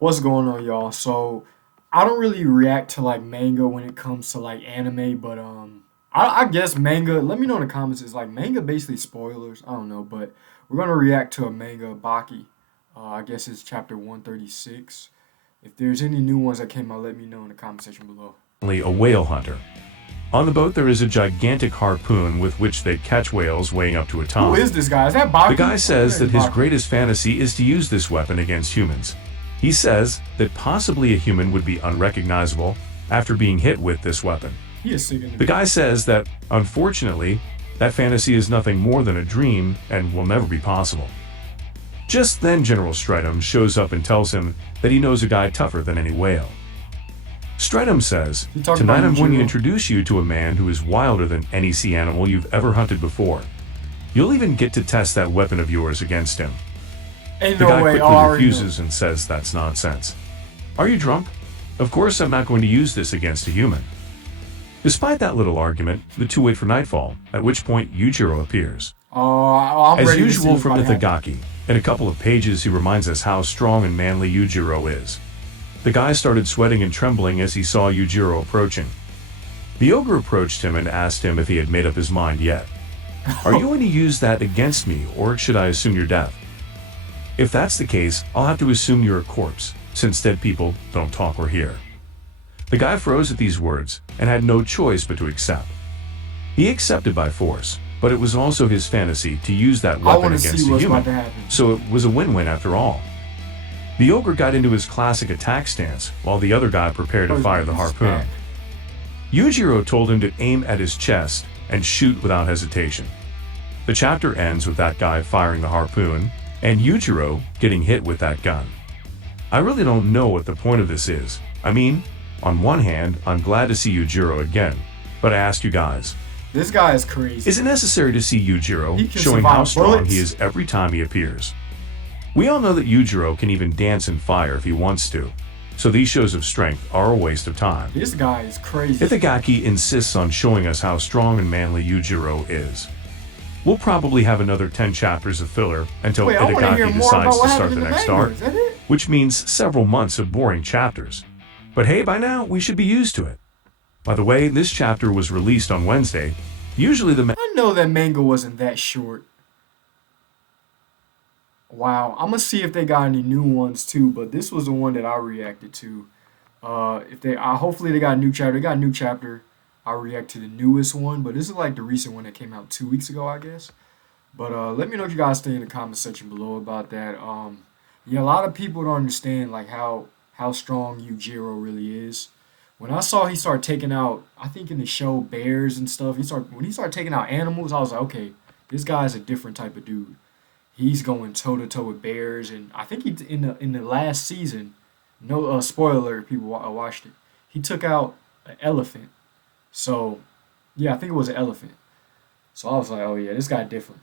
What's going on, y'all? So, I don't really react to like manga when it comes to like anime, but I guess manga. Let me know in the comments. Is like manga basically spoilers? I don't know, but we're gonna react to a manga, Baki. I guess it's chapter 136. If there's any new ones that came out, let me know in the comment section below. A whale hunter. On the boat there is a gigantic harpoon with which they catch whales weighing up to a Who ton. is this guy? Is that The Baki? guy Oh, says that is that his Baki. greatest fantasy is to use this weapon against humans. He says that possibly a human would be unrecognizable after being hit with this weapon. He is sick in The the guy says that, unfortunately, that fantasy is nothing more than a dream and will never be possible. Just then General Stridham shows up and tells him that he knows a guy tougher than any whale. Stridham says, He talking "Tonight about I'm going to Yujiro. introduce you to a man who is wilder than any sea animal you've ever hunted before. You'll even get to test that weapon of yours against him." Ain't The no guy way. quickly Oh, I already know. refuses and says that's nonsense. "Are you drunk? Of course I'm not going to use this against a human." Despite that little argument, the two wait for nightfall, at which point Yujiro appears. I'm As ready to see usual what's from about to happen. Ithagaki, in a couple of pages he reminds us how strong and manly Yujiro is. The guy started sweating and trembling as he saw Yujiro approaching. The ogre approached him and asked him if he had made up his mind yet. "Are you going to use that against me, or should I assume you're deaf? If that's the case, I'll have to assume you're a corpse, since dead people don't talk or hear." The guy froze at these words and had no choice but to accept. He accepted by force, but it was also his fantasy to use that I weapon want to against see a what's human, about to happen. so it was a win-win after all. The ogre got into his classic attack stance, while the other guy prepared to fire the harpoon. Yujiro told him to aim at his chest and shoot without hesitation. The chapter ends with that guy firing the harpoon, and Yujiro getting hit with that gun. I really don't know what the point of this is. I mean, on one hand, I'm glad to see Yujiro again, but I ask you guys, This guy is crazy. is it necessary to see Yujiro He can showing survive how strong bullets. he is every time he appears? We all know that Yujiro can even dance in fire if he wants to, so these shows of strength are a waste of time. This guy is crazy. Ithagaki insists on showing us how strong and manly Yujiro is. We'll probably have another 10 chapters of filler until Wait, I want to hear Ithagaki more about decides to what start happened the in the next manga. arc, Is that it? which means several months of boring chapters. But hey, by now, we should be used to it. By the way, this chapter was released on Wednesday. Usually the I know that manga wasn't that short. Wow, I'm gonna see if they got any new ones too, but this was the one that I reacted to. If they, hopefully they got a new chapter. They got a new chapter. I react to the newest one, but this is like the recent one that came out 2 weeks ago, I guess. But let me know what you guys think in the comment section below about that. Yeah, a lot of people don't understand like how strong Yujiro really is. When I saw he started taking out, I think in the show bears and stuff, when he started taking out animals, I was like, okay, this guy's a different type of dude. He's going toe to toe with bears, and I think he in the last season, no spoiler alert, if people watched it. He took out an elephant. So yeah, I think it was an elephant. So I was like, oh yeah, this guy different.